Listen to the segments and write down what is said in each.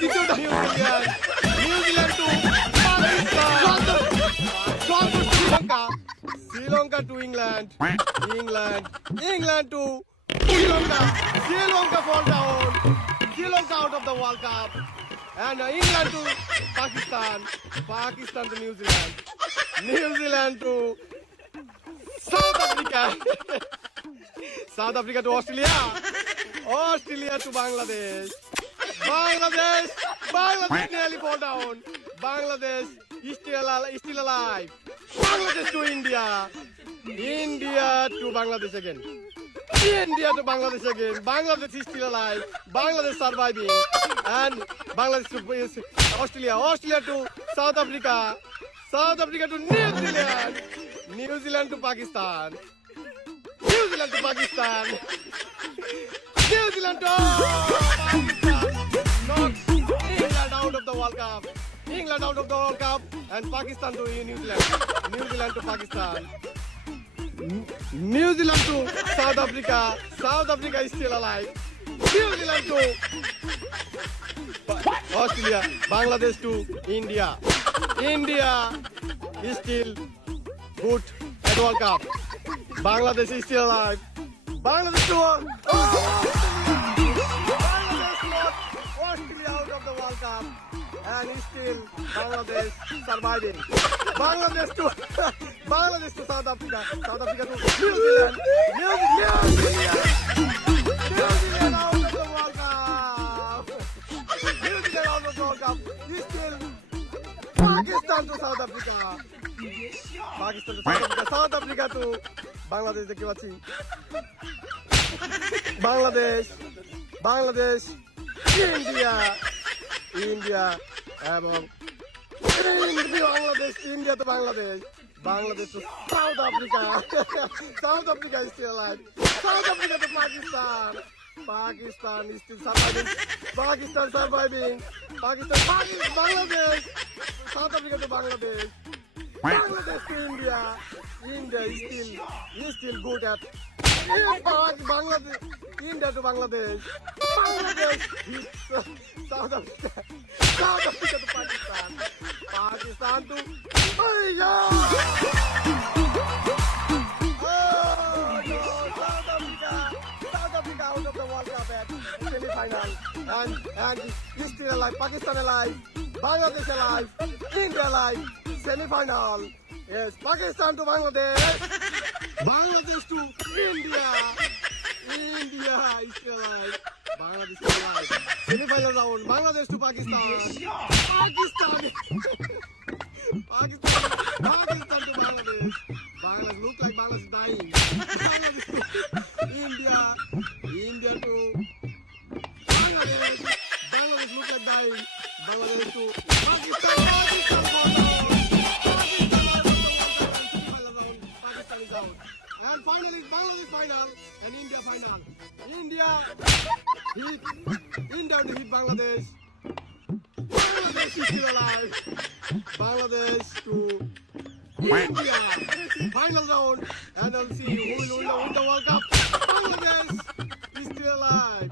দ্বিতীয়টা New Zealand New Zealand to Pakistan Sri Lanka to England England to Sri Lanka fall down Sri Lanka out of the World Cup and England to Pakistan to New Zealand to South Africa to Australia to Bangladesh nearly fall down Bangladesh is still alive Bangladesh to India to Bangladesh again Bangladesh is still alive Bangladesh surviving and Bangladesh to Australia to South Africa to New Zealand to Pakistan New Zealand to Pakistan not England out of the World Cup and Pakistan to New Zealand to Pakistan New Zealand to South Africa is still alive New Zealand to Australia Bangladesh to India is still good at World Cup Bangladesh is still alive Bangladesh to Australia out of the World Cup and still Bangladesh surviving Bangladesh to South Africa to New Zealand out of the World Cup New Zealand out of the World Cup is still Pakistan to South Africa South Africa to Bangladesh দেখতে পাচ্ছি Bangladesh India এবং Bangladesh to South Africa is still alive South Africa to Pakistan is still surviving Bangladesh South Africa to Bangladesh to India is still good at India to Bangladesh South Africa to Pakistan to South Africa out of the World Cup at semi-final and is still alive Pakistan alive Bangladesh alive India alive semi-final yes Pakistan to Bangladesh to India is still alive Bangladesh is alive semi-final round Bangladesh to Pakistan to Bangladesh look like Bangladesh is dying Bangladesh to India to Bangladesh look like dying Bangladesh to Pakistan is out and finally Bangladesh final and India final India to hit Bangladesh is still alive Bangladesh to India final round and I'll see who will win the World Cup Bangladesh is still alive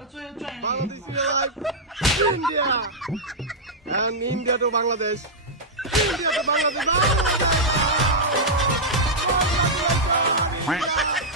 India and India to Bangladesh Bangladesh